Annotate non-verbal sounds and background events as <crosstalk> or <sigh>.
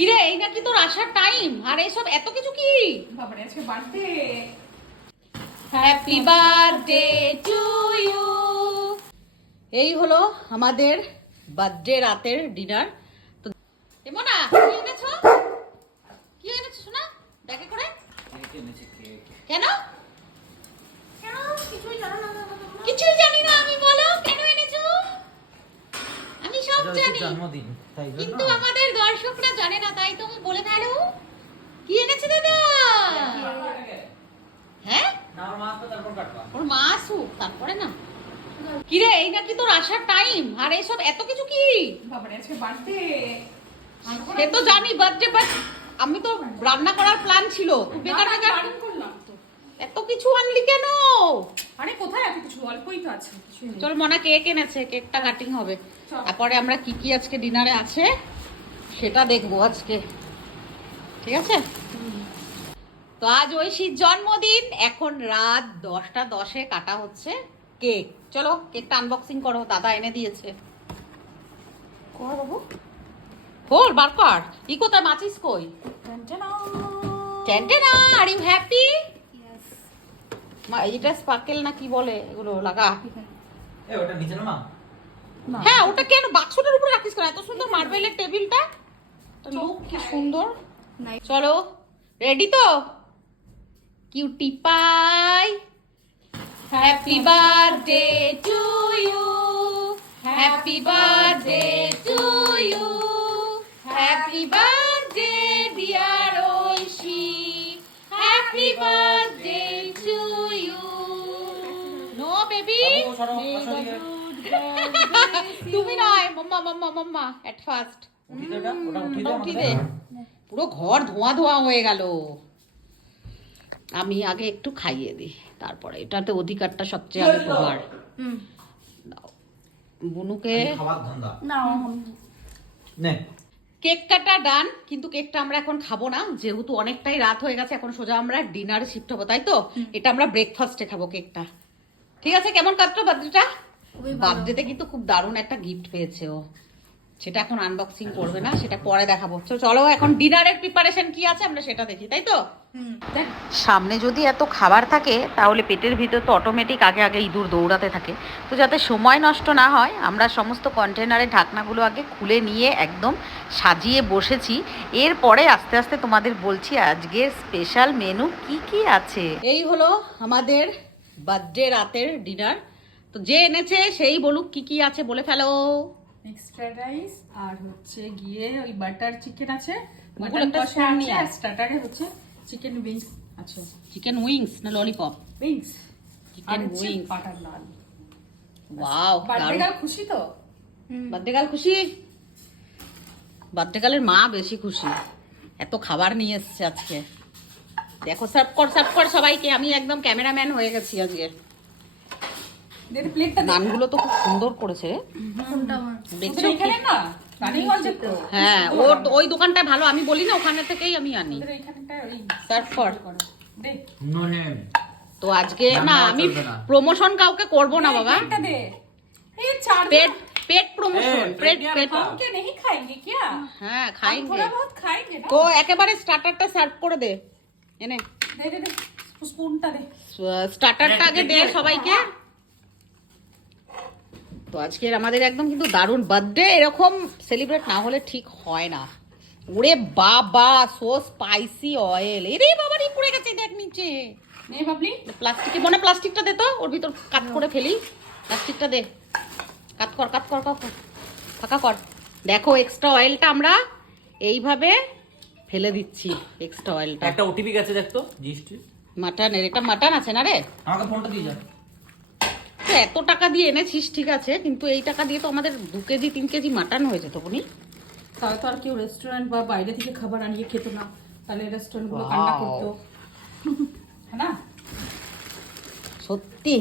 কিরে এই নাকি তোর আসার টাইম আর এইসব এত কিছু কি? বাবারে আজকে birthday happy birthday to you এই হলো আমাদের বার্থডে রাতের ডিনার তো এমনা কি এনেছো? কি এনেছো শোনা দেখে করে। কেন? কেন? কিছুই জানো না। কিছুই জানি না আমি বলো কেন এনেছো আমি সব জানি। জন্মদিন তাই কিন্তু আমাদের দর্শকরা জানে না তাই তুমি বলে ফেলো। কি এনেছে দাদা? হ্যাঁ? ওর মা আসুক তারপরে না। কিরে এই নাকি তোর আসার টাইম আর এইসব এত কিছু কি? বাবারে আজকে বার্থডে সে তো জানি বার্থডে বাট আমি তো রান্না করার প্ল্যান ছিল। তুই বেকার বেকার করলাম। এত কিছু আনলি কেন? আরে কোথায় এত কিছু? অল্পই তো আছে। চল মনা কেক এনেছে কেকটা কাটিং হবে। তারপরে আমরা কি কি আজকে ডিনারে আছে সেটা দেখব আজকে। ঠিক আছে? তো আজ ঐশীর জন্মদিন এখন রাত দশটা দশে কাটা হচ্ছে কেক। চলো কেকটা আনবক্সিং করো দাদা এনে দিয়েছে। কর বাবু। বার কর। ই কোথায় মাচিস কই? টেন্টেনা আর ইউ হ্যাপি এটা স্পার্কেল না কি বলে এগুলো লাগা। এ ওটা নিচে না। মা হ্যাঁ ওটা কেন? বাক্সটার উপরে রাখিস কেন? এত সুন্দর মার্বেলের টেবিলটা লুক কি সুন্দর। চলো রেডি তো? Cutie pie happy birthday to you happy birthday to you happy birthday dear Aishi happy birthday baby. তুমি নয় মাম্মা মাম্মা মাম্মা এট ফার্স্ট পুরো ঘর ধোঁয়া ধোঁয়া হয়ে গেল। আমি আগে একটু খাইয়ে দিই তারপরে। এটাতে অধিকারটা সবচেয়ে আগে তোমার। বুনুকে কেক কাটা ডান কিন্তু কেকটা আমরা এখন খাব না। যেহেতু অনেকটাই রাত হয়ে গেছে এখন সোজা আমরা ডিনারে শিফট হব তাই তো? এটা আমরা ব্রেকফাস্টে খাব কেকটা। ঠিক আছে কেমন কাটলো বার্থডেটা বার্থডেতে কিন্তু খুব দারুণ একটা গিফট পেয়েছে ও। সেটা এখন আনবক্সিং করবে না সেটা পরে দেখাবো। চলো এখন ডিনারের প্রিপারেশন কি আছে আমরা সেটা দেখি তাই তো? সামনে যদি এত খাবার থাকে তাহলে পেটের ভিতর তো অটোমেটিক আগে আগে ইঁদুর দৌড়াতে থাকে। তো যাতে সময় নষ্ট না হয় আমরা সমস্ত কন্টেনারের ঢাকনাগুলো আগে খুলে নিয়ে একদম সাজিয়ে বসেছি। এরপরে আস্তে আস্তে তোমাদের বলছি আজকের স্পেশাল মেনু কি কি আছে? এই হলো আমাদের বার্থডে রাতের ডিনার। তো যে এনেছে সেই বলুক কি কি আছে বলে ফেলো। এক্সট্রা রাইস আর হচ্ছে গিয়ে ওই বাটার চিকেন আছে। কষা আর স্টার্টারে হচ্ছে চিকেন উইংস আছে। চিকেন উইংস না lollipop? Wings. Chicken wings. Butter naan wow খুশি তো? বার্থডে গাল খুশি? বার্থডে গালের মা বেশি খুশি। এত খাবার নিয়ে এসছে আজকে। দেখো সার্ভ কর সার্ভ কর সবাইকে। আমি একদম ক্যামেরাম্যান হয়ে গেছি আজকে। নানগুলো তো খুব সুন্দর করেছে। হ্যাঁ ওর ওই দোকানটা ভালো আমি বলি না ওখানে থেকেই আমি আনি। তো আজকে না আমি প্রমোশন কাউকে করব না বাবা। পেট পেট प्रमोशन पेट पेट के नहीं खाएंगे क्या हाँ खाएंगे थोड़ा बहुत खाएंगे ना तो एक बार এনে দে দে দে স্পুনটা দে। স্টার্টারটা আগে দে সবাইকে। তো আজকের আমাদের একদম কিন্তু দারুণ বার্থডে এরকম সেলিব্রেট না হলে ঠিক হয় না। ওরে বাবা সো স্পাইসি অয়েল এরে বাবা রে পুড়ে গেছে দেখ নিচে। নে বাবলি। প্লাস্টিকে মনে প্লাস্টিকটা দে তো ওর ভিতর কাট করে ফেলি। প্লাস্টিকটা দে। কাট কর কাট কর কাট ফাঁকা কর। দেখো এক্সট্রা অয়েলটা আমরা এইভাবে ফেলে দিচ্ছি এক্সট্রা অয়েলটা একটা ওটিপি গেছে দেখতো জিএসটি। মাটনের এটা মাটন আছে না রে? আমাকে ফোনটা দিয়ে যা। তো এত টাকা দিয়ে এনেছিস ঠিক আছে কিন্তু এই টাকা দিয়ে তো আমাদের দু কেজি তিন কেজি মাটন হয়ে যেত বুনি। তাহলে তো আর কেউ রেস্টুরেন্ট বা বাইরে থেকে খাবার আনিয়ে খেত না। তাহলে রেস্টুরেন্টগুলো কান্না করতো। <laughs> হ্যাঁ না? সত্যি।